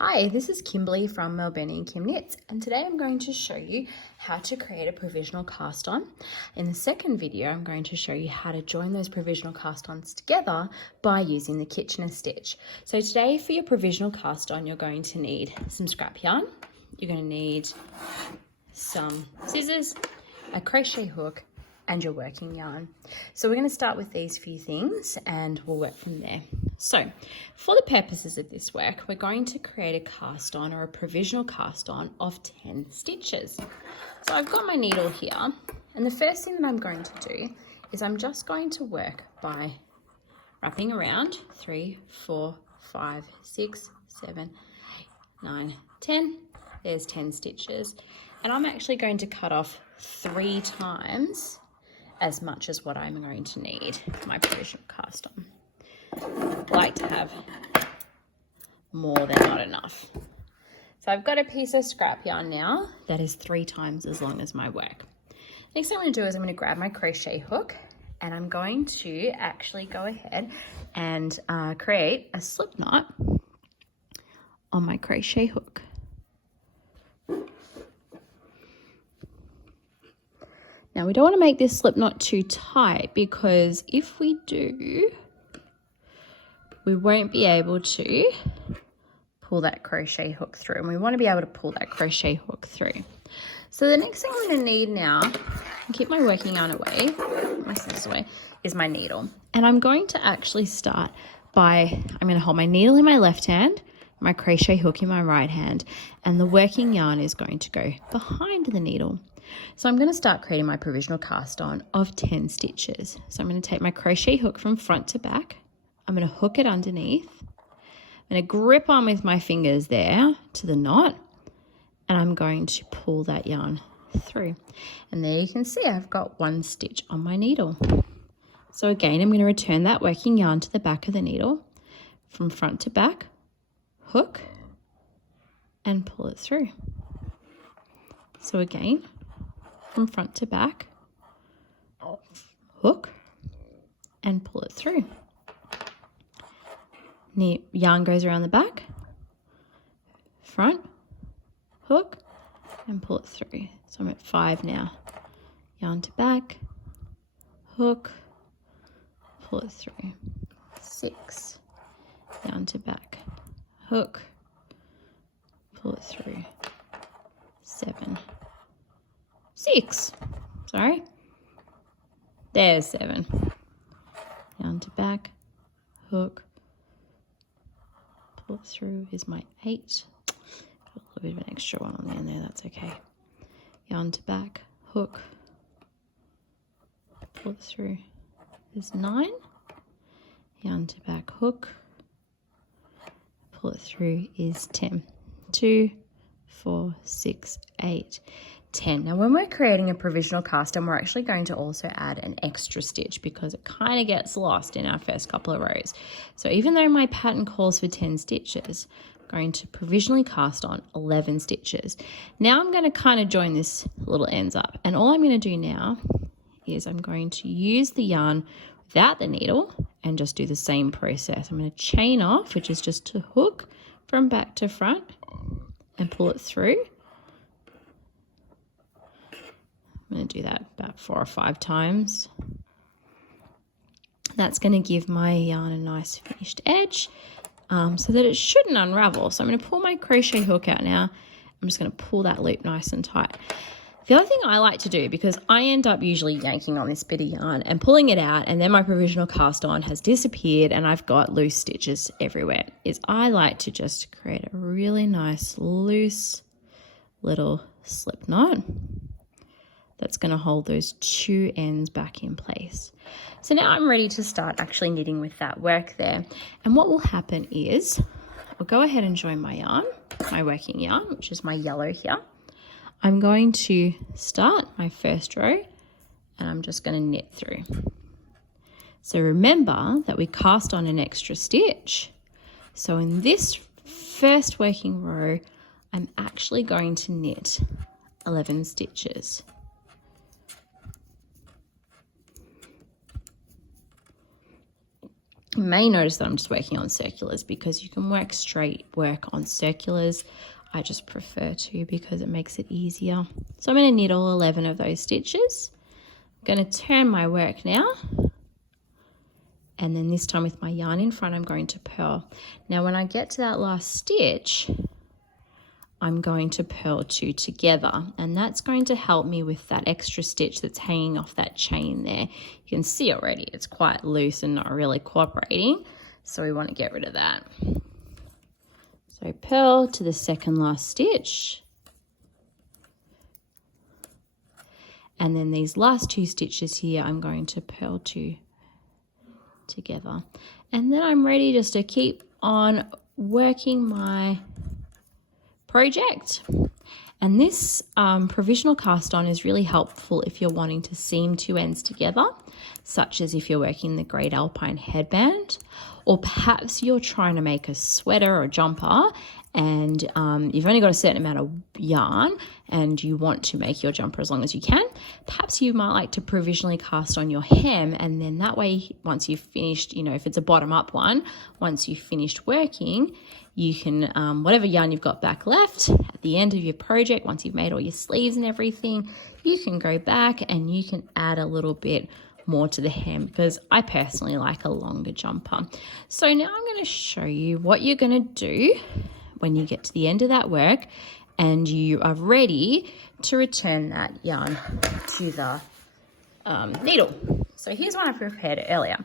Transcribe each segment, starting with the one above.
Hi, this is Kimberly from Melbourne Kim Knits, and today I'm going to show you how to create a provisional cast on. In the second video, I'm going to show you how to join those provisional cast ons together by using the Kitchener stitch. So today for your provisional cast on, you're going to need some scrap yarn, you're going to need some scissors, a crochet hook, and your working yarn. So we're going to start with these few things and we'll work from there. So for the purposes of this work, we're going to create a cast on or a provisional cast on of 10 stitches. So I've got my needle here, and the first thing that I'm going to do is I'm just going to work by wrapping around 3, 4, 5, 6, 7, 8, 9, 10. There's 10 stitches. And I'm actually going to cut off 3 times as much as what I'm going to need for my provisional cast on. I like to have more than not enough. So I've got a piece of scrap yarn now that is 3 times as long as my work. Next thing I'm going to do is I'm going to grab my crochet hook, and I'm going to actually go ahead and create a slip knot on my crochet hook. Now we don't want to make this slip knot too tight, because if we do, we won't be able to pull that crochet hook through, and we want to be able to pull that crochet hook through. So the next thing I'm going to need now, and keep my working yarn away, my scissors away, is my needle. And I'm going to actually start by, I'm going to hold my needle in my left hand, my crochet hook in my right hand, and the working yarn is going to go behind the needle. So I'm going to start creating my provisional cast on of 10 stitches. So I'm going to take my crochet hook from front to back. I'm going to hook it underneath. I'm going to grip on with my fingers there to the knot, and I'm going to pull that yarn through. And there you can see I've got 1 stitch on my needle. So again, I'm going to return that working yarn to the back of the needle from front to back, hook, and pull it through. So again, from front to back, hook, and pull it through. Yarn goes around the back, front, hook, and pull it through. So I'm at 5 now. Yarn to back, hook, pull it through. 6, yarn to back, hook, pull it through. 7, 6, sorry, there's 7. Yarn to back, hook, pull it through is my 8. A little bit of an extra one on the end there, that's okay. Yarn to back, hook, pull it through is 9. Yarn to back, hook, pull it through is 10. 2, 4, 6, 8, 10. Now when we're creating a provisional cast on, we're actually going to also add an extra stitch, because it kind of gets lost in our first couple of rows. So even though my pattern calls for 10 stitches, I'm going to provisionally cast on 11 stitches. Now I'm going to kind of join this little ends up, and all I'm going to do now is I'm going to use the yarn without the needle and just do the same process. I'm going to chain off, which is just to hook from back to front and pull it through. I'm going to do that about 4 or 5 times. That's going to give my yarn a nice finished edge, so that it shouldn't unravel. So I'm going to pull my crochet hook out now. I'm just going to pull that loop nice and tight. The other thing I like to do, because I end up usually yanking on this bit of yarn and pulling it out, and then my provisional cast on has disappeared and I've got loose stitches everywhere, is I like to just create a really nice loose little slip knot that's going to hold those 2 ends back in place. So now I'm ready to start actually knitting with that work there. And what will happen is I'll go ahead and join my yarn, my working yarn, which is my yellow here. I'm going to start my first row, and I'm just going to knit through. So remember that we cast on an extra stitch. So in this first working row, I'm actually going to knit 11 stitches. You may notice that I'm just working on circulars because you can work straight work on circulars. I just prefer to because it makes it easier. So I'm going to knit all 11 of those stitches. I'm going to turn my work now. And then this time with my yarn in front, I'm going to purl. Now when I get to that last stitch, I'm going to purl 2 together, and that's going to help me with that extra stitch that's hanging off that chain there. You can see already it's quite loose and not really cooperating, so we want to get rid of that. So purl to the second last stitch, and then these last 2 stitches here I'm going to purl 2 together, and then I'm ready just to keep on working my project. And this provisional cast on is really helpful if you're wanting to seam 2 ends together, such as if you're working the Great Alpine headband, or perhaps you're trying to make a sweater or a jumper and you've only got a certain amount of yarn and you want to make your jumper as long as you can. Perhaps you might like to provisionally cast on your hem, and then that way once you've finished, you know, if it's a bottom up one, once you've finished working, you can, whatever yarn you've got back left at the end of your project, once you've made all your sleeves and everything, you can go back and you can add a little bit more to the hem, because I personally like a longer jumper. So now I'm going to show you what you're going to do when you get to the end of that work and you are ready to return that yarn to the needle. So here's one I prepared earlier.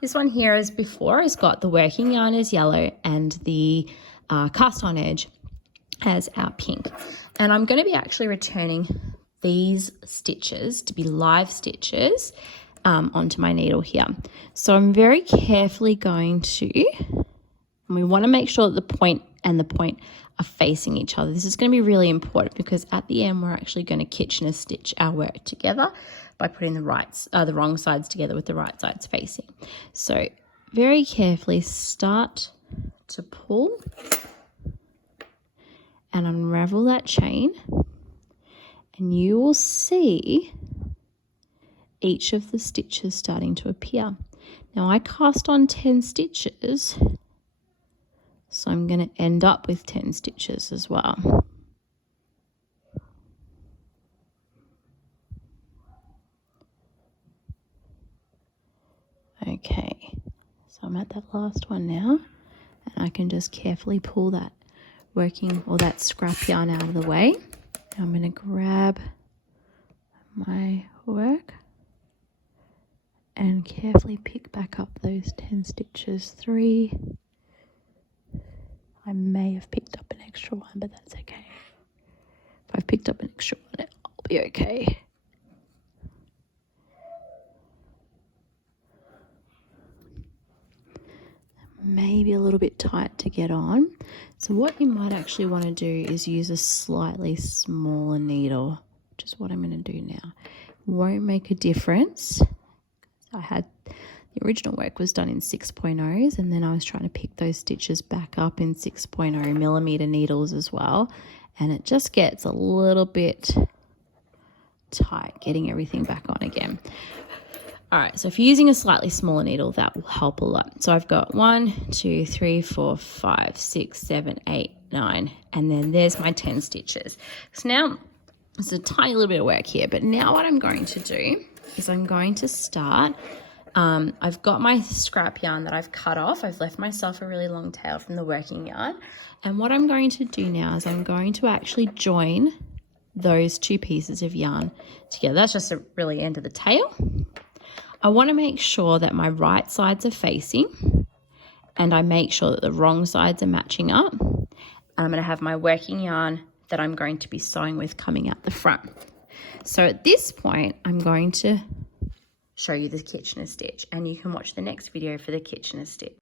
This one here is before has got the working yarn as yellow and the cast on edge as our pink. And I'm going to be actually returning these stitches to be live stitches onto my needle here. So I'm very carefully going to, and we want to make sure that the point and the point are facing each other. This is going to be really important because at the end we're actually going to Kitchener stitch our work together by putting the wrong sides together with the right sides facing. So very carefully start to pull and unravel that chain, and you will see each of the stitches starting to appear. Now I cast on 10 stitches, so I'm going to end up with 10 stitches as well. Okay, so I'm at that last one now, and I can just carefully pull that working or that scrap yarn out of the way. Now I'm going to grab my work and carefully pick back up those 10 stitches. 3. I may have picked up an extra one, but that's okay. If I've picked up an extra one, I'll be okay. Maybe a little bit tight to get on. So what you might actually want to do is use a slightly smaller needle, which is what I'm going to do now. Won't make a difference. The original work was done in 6.0s, and then I was trying to pick those stitches back up in 6.0 millimeter needles as well, and it just gets a little bit tight getting everything back on again. All right, so if you're using a slightly smaller needle, that will help a lot. So I've got 1, 2, 3, 4, 5, 6, 7, 8, 9, and then there's my 10 stitches. So now it's a tiny little bit of work here, but now what I'm going to do is I'm going to start. I've got my scrap yarn that I've cut off. I've left myself a really long tail from the working yarn. And what I'm going to do now is I'm going to actually join those 2 pieces of yarn together. That's just a really end of the tail. I want to make sure that my right sides are facing, and I make sure that the wrong sides are matching up. And I'm going to have my working yarn that I'm going to be sewing with coming out the front. So at this point, I'm going to show you the Kitchener stitch, and you can watch the next video for the Kitchener stitch.